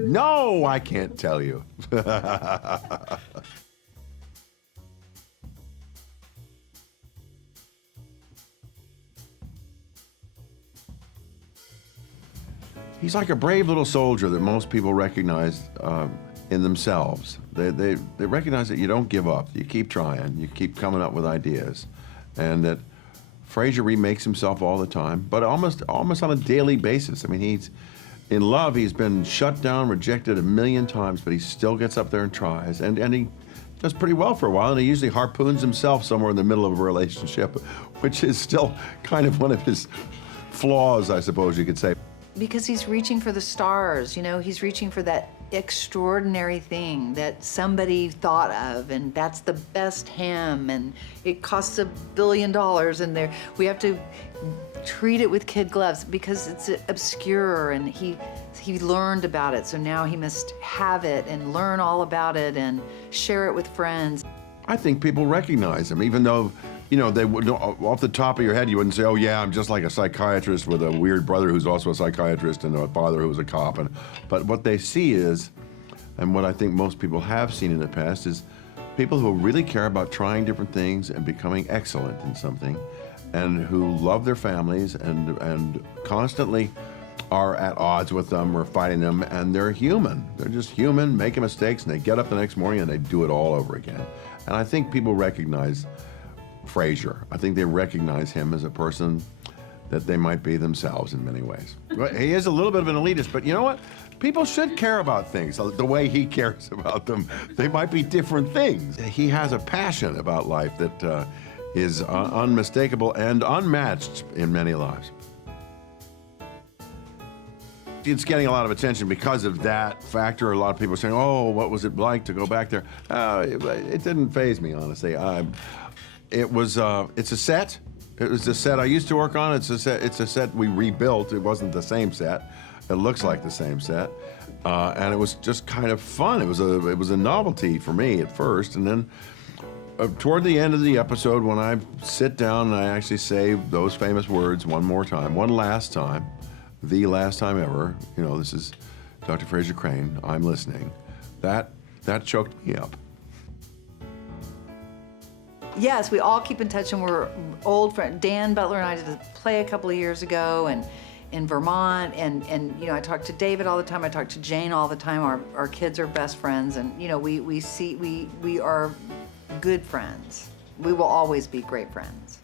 No, I can't tell you. He's like a brave little soldier that most people recognize in themselves. They recognize that you don't give up, you keep trying, you keep coming up with ideas, and that Frasier remakes himself all the time, but almost on a daily basis. I mean, he's in love, he's been shut down, rejected 1,000,000 times, but he still gets up there and tries, and he does pretty well for a while, and he usually harpoons himself somewhere in the middle of a relationship, which is still kind of one of his flaws, I suppose you could say. Because he's reaching for the stars, you know, he's reaching for that extraordinary thing that somebody thought of, and that's the best ham, and it costs $1 billion, and we have to treat it with kid gloves because it's obscure, and he learned about it, so now he must have it and learn all about it and share it with friends. I think people recognize him, even though, you know, they would, off the top of your head, you wouldn't say, oh yeah, I'm just like a psychiatrist with a weird brother who's also a psychiatrist and a father who was a cop. But what they see is, and what I think most people have seen in the past, is people who really care about trying different things and becoming excellent in something, and who love their families and constantly are at odds with them or fighting them, and they're human. They're just human, making mistakes, and they get up the next morning and they do it all over again. And I think people recognize Frasier. I think they recognize him as a person that they might be themselves in many ways. He is a little bit of an elitist, but you know what? People should care about things the way he cares about them. They might be different things. He has a passion about life that is unmistakable and unmatched in many lives. It's getting a lot of attention because of that factor. A lot of people are saying, oh, what was it like to go back there? It didn't faze me, honestly. It's a set. It was a set I used to work on. It's a set we rebuilt. It wasn't the same set. It looks like the same set. And it was just kind of fun. It was a novelty for me at first. And then toward the end of the episode, when I sit down and I actually say those famous words one more time, one last time, the last time ever, you know, this is Dr. Frasier Crane, I'm listening, that choked me up. Yes, we all keep in touch, and we're old friends. Dan Butler and I did a play a couple of years ago, and in Vermont, and you know, I talk to David all the time. I talk to Jane all the time. Our kids are best friends, and you know, we are good friends. We will always be great friends.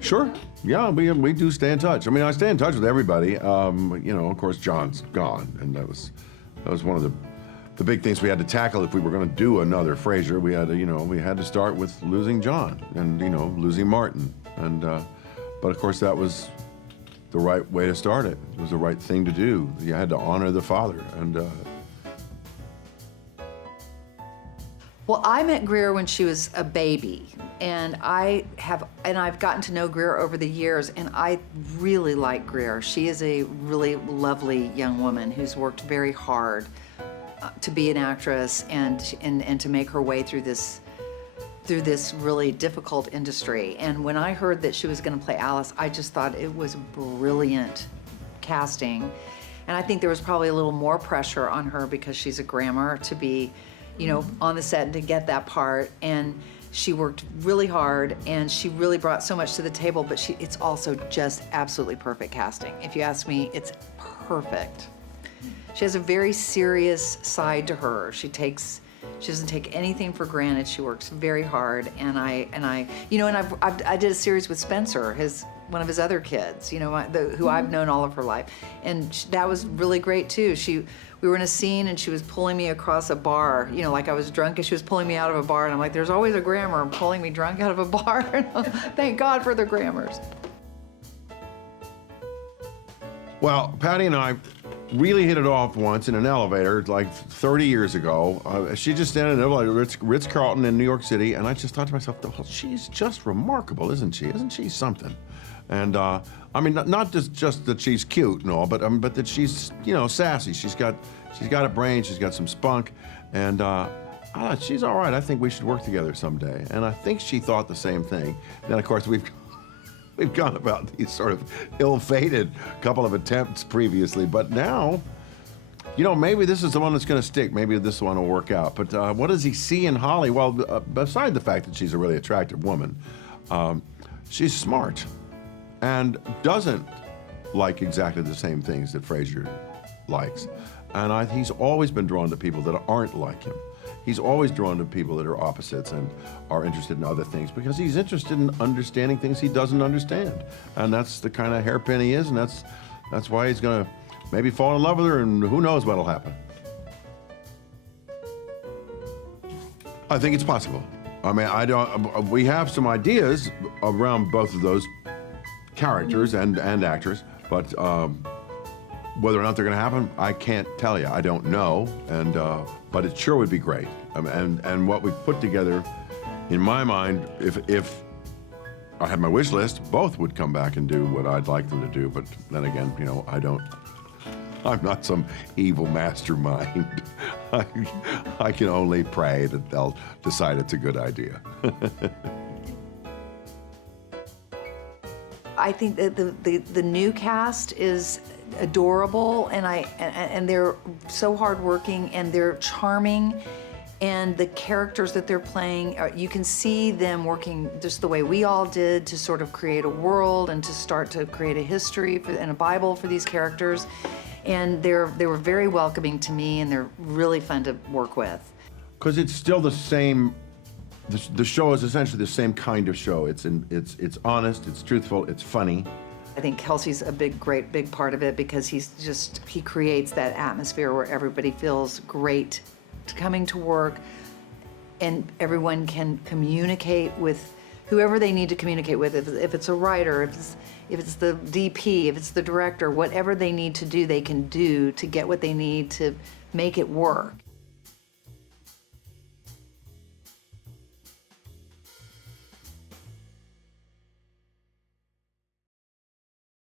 Sure. Yeah, we do stay in touch. I mean, I stay in touch with everybody. You know, of course, John's gone, and that was one of the big things we had to tackle if we were going to do another Frasier. We had to start with losing John and, you know, losing Martin, and but of course that was the right way to start it. It was the right thing to do. You had to honor the father, and. Well, I met Greer when she was a baby, and I've gotten to know Greer over the years, and I really like Greer. She is a really lovely young woman who's worked very hard to be an actress and to make her way through this really difficult industry. And when I heard that she was going to play Alice, I just thought it was brilliant casting. And I think there was probably a little more pressure on her because she's a Grammer to be, you know, on the set and to get that part. And she worked really hard, and she really brought so much to the table, but it's also just absolutely perfect casting. If you ask me, it's perfect. She has a very serious side to her. She doesn't take anything for granted. She works very hard, and I did a series with Spencer, one of his other kids, you know, who I've known all of her life, and that was really great too. We were in a scene, and she was pulling me across a bar, you know, like I was drunk, and she was pulling me out of a bar, and I'm like, there's always a Grammer pulling me drunk out of a bar. Thank God for the Grammers. Well, Patty and I really hit it off once in an elevator like 30 years ago. She just standing in the elevator, Ritz-Carlton in New York City, and I just thought to myself, well, she's just remarkable, isn't she? Isn't she something? And I mean, not just that she's cute and all, but that she's, you know, sassy. She's got a brain, she's got some spunk, and I thought, she's all right. I think we should work together someday. And I think she thought the same thing. Then, of course, we've gone about these sort of ill-fated couple of attempts previously, but now you know, maybe this is the one that's going to stick. Maybe this one will work out. But what does he see in Holly? Well, beside the fact that she's a really attractive woman, she's smart and doesn't like exactly the same things that Frasier likes. And he's always been drawn to people that aren't like him. He's always drawn to people that are opposites and are interested in other things because he's interested in understanding things he doesn't understand. And that's the kind of hairpin he is, and that's why he's gonna maybe fall in love with her, and who knows what'll happen. I think it's possible. I mean, we have some ideas around both of those characters and actors, but whether or not they're going to happen, I can't tell you. I don't know, but it sure would be great. And what we put together, in my mind, if I had my wish list, both would come back and do what I'd like them to do. But then again, you know, I'm not some evil mastermind. I can only pray that they'll decide it's a good idea. I think that the new cast is adorable, and they're so hardworking, and they're charming, and the characters that they're playing, you can see them working just the way we all did to sort of create a world and to start to create a history and a Bible for these characters. And they were very welcoming to me, and they're really fun to work with. Because it's still the same. The show is essentially the same kind of show. It's honest, it's truthful, it's funny. I think Kelsey's a big part of it because he creates that atmosphere where everybody feels great coming to work, and everyone can communicate with whoever they need to communicate with. If it's a writer, if it's the DP, if it's the director, whatever they need to do, they can do to get what they need to make it work.